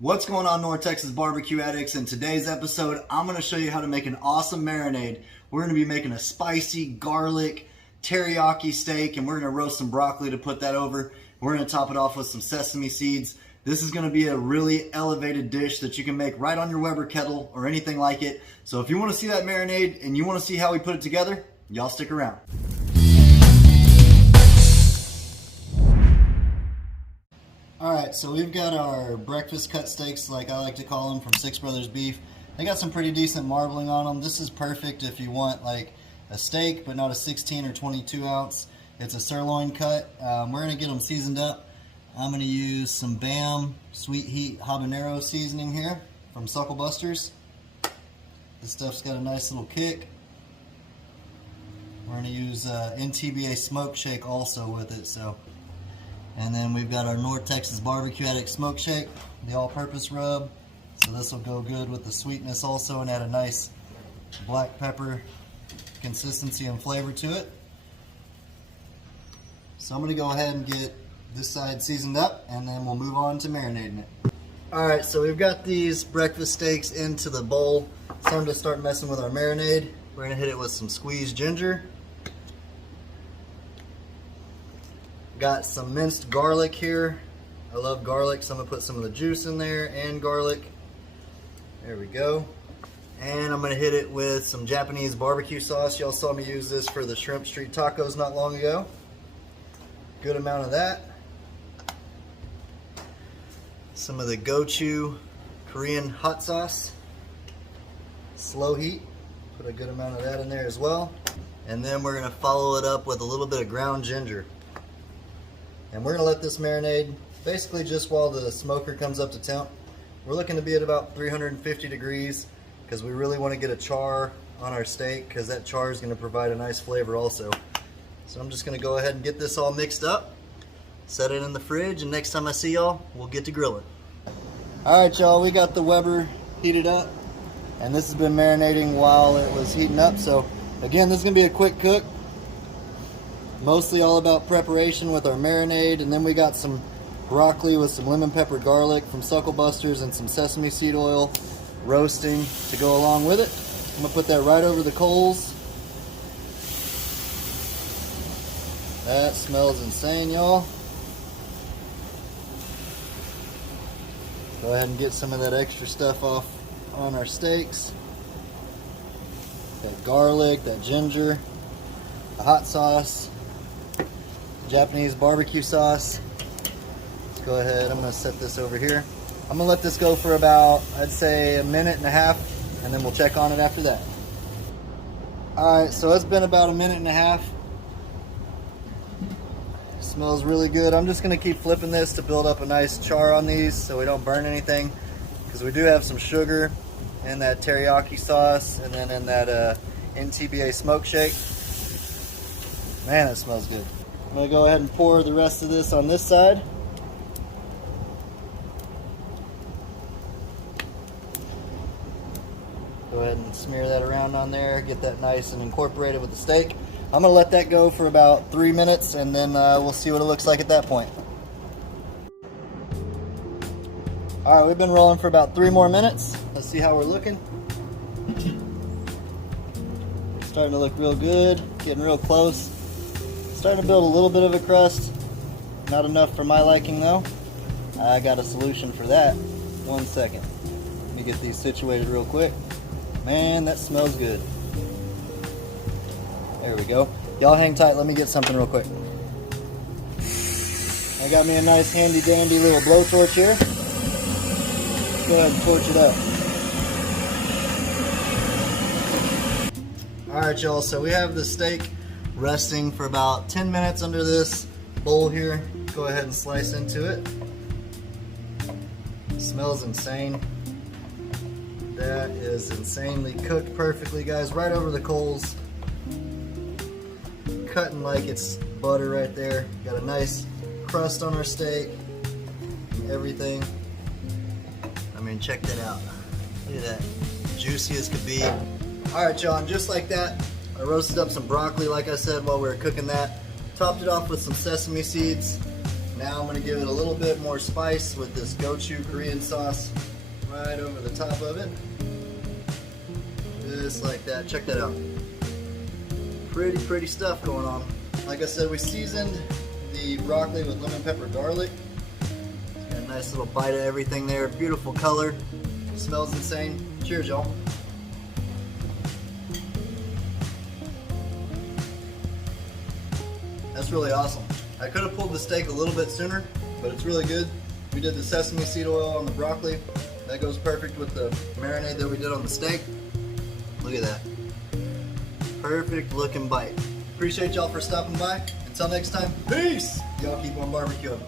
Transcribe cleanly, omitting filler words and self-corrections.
What's going on, North Texas barbecue addicts? In today's episode, I'm going to show you how to make an awesome marinade. We're going to be making a spicy garlic teriyaki steak, and we're going to roast some broccoli to put that over. We're going to top it off with some sesame seeds. This is going to be a really elevated dish that you can make right on your Weber kettle or anything like it. So if you want to see that marinade and you want to see how we put it together, y'all stick around. Alright, so we've got our breakfast cut steaks, like I like to call them, from Six Brothers Beef. They got some pretty decent marbling on them. This is perfect if you want like a steak, but not a 16 or 22 ounce. It's a sirloin cut. We're going to get them seasoned up. I'm going to use some BAM Sweet Heat Habanero seasoning here from Suckle Busters. This stuff's got a nice little kick. We're going to use NTBA Smoke Shake also with it. And then we've got our North Texas Barbecue Addict Smoke Shake, the all-purpose rub. So this will go good with the sweetness also and add a nice black pepper consistency and flavor to it. So I'm going to go ahead and get this side seasoned up, and then we'll move on to marinating it. Alright, so we've got these breakfast steaks into the bowl. It's time to start messing with our marinade. We're going to hit it with some squeezed ginger. Got some minced garlic here. I love garlic, so I'm going to put some of the juice in there and garlic. There we go. And I'm going to hit it with some Japanese barbecue sauce. Y'all saw me use this for the Shrimp Street tacos not long ago. Good amount of that. Some of the gochu Korean hot sauce. Slow heat. Put a good amount of that in there as well. And then we're going to follow it up with a little bit of ground ginger. And we're going to let this marinade basically just while the smoker comes up to temp. We're looking to be at about 350 degrees because we really want to get a char on our steak, because that char is going to provide a nice flavor also. So I'm just going to go ahead and get this all mixed up, set it in the fridge, and next time I see y'all, we'll get to grilling. Alright y'all, we got the Weber heated up, and this has been marinating while it was heating up. So again, this is going to be a quick cook. Mostly all about preparation with our marinade, and then we got some broccoli with some lemon pepper garlic from Suckle Busters and some sesame seed oil roasting to go along with it. I'm going to put that right over the coals. That smells insane, y'all. Go ahead and get some of that extra stuff off on our steaks. That garlic, that ginger, the hot sauce, Japanese barbecue sauce. Let's go ahead, I'm going to set this over here. I'm going to let this go for about, I'd say, a minute and a half, and then we'll check on it after that. Alright, so it's been about a minute and a half. Smells really good. I'm just going to keep flipping this to build up a nice char on these so we don't burn anything, because we do have some sugar in that teriyaki sauce and then in that NTBA smoke shake. Man, that smells good. I'm going to go ahead and pour the rest of this on this side. Go ahead and smear that around on there, get that nice and incorporated with the steak. I'm going to let that go for about 3 minutes, and then we'll see what it looks like at that point. Alright, we've been rolling for about 3 more minutes. Let's see how we're looking. Starting to look real good, getting real close. Starting to build a little bit of a crust. Not enough for my liking though. I got a solution for that. 1 second. Let me get these situated real quick. Man, that smells good. There we go. Y'all hang tight, let me get something real quick. I got me a nice handy dandy little blowtorch here. Let's go ahead and torch it up. Alright y'all, so we have the steak resting for about 10 minutes under this bowl here. Go ahead and slice into it. Smells insane. That is insanely cooked perfectly, guys, right over the coals. Cutting like it's butter right there. Got a nice crust on our steak. Everything. I mean, check that out. Look at that. Juicy as could be. Alright y'all, and just like that, I roasted up some broccoli, like I said, while we were cooking that. Topped it off with some sesame seeds. Now I'm going to give it a little bit more spice with this gochujang Korean sauce right over the top of it. Just like that. Check that out. Pretty stuff going on. Like I said, we seasoned the broccoli with lemon pepper garlic. Got a nice little bite of everything there. Beautiful color. Smells insane. Cheers, y'all. That's really awesome. I could have pulled the steak a little bit sooner, but it's really good. We did the sesame seed oil on the broccoli. That goes perfect with the marinade that we did on the steak. Look at that. Perfect looking bite. Appreciate y'all for stopping by. Until next time, peace! Y'all keep on barbecuing.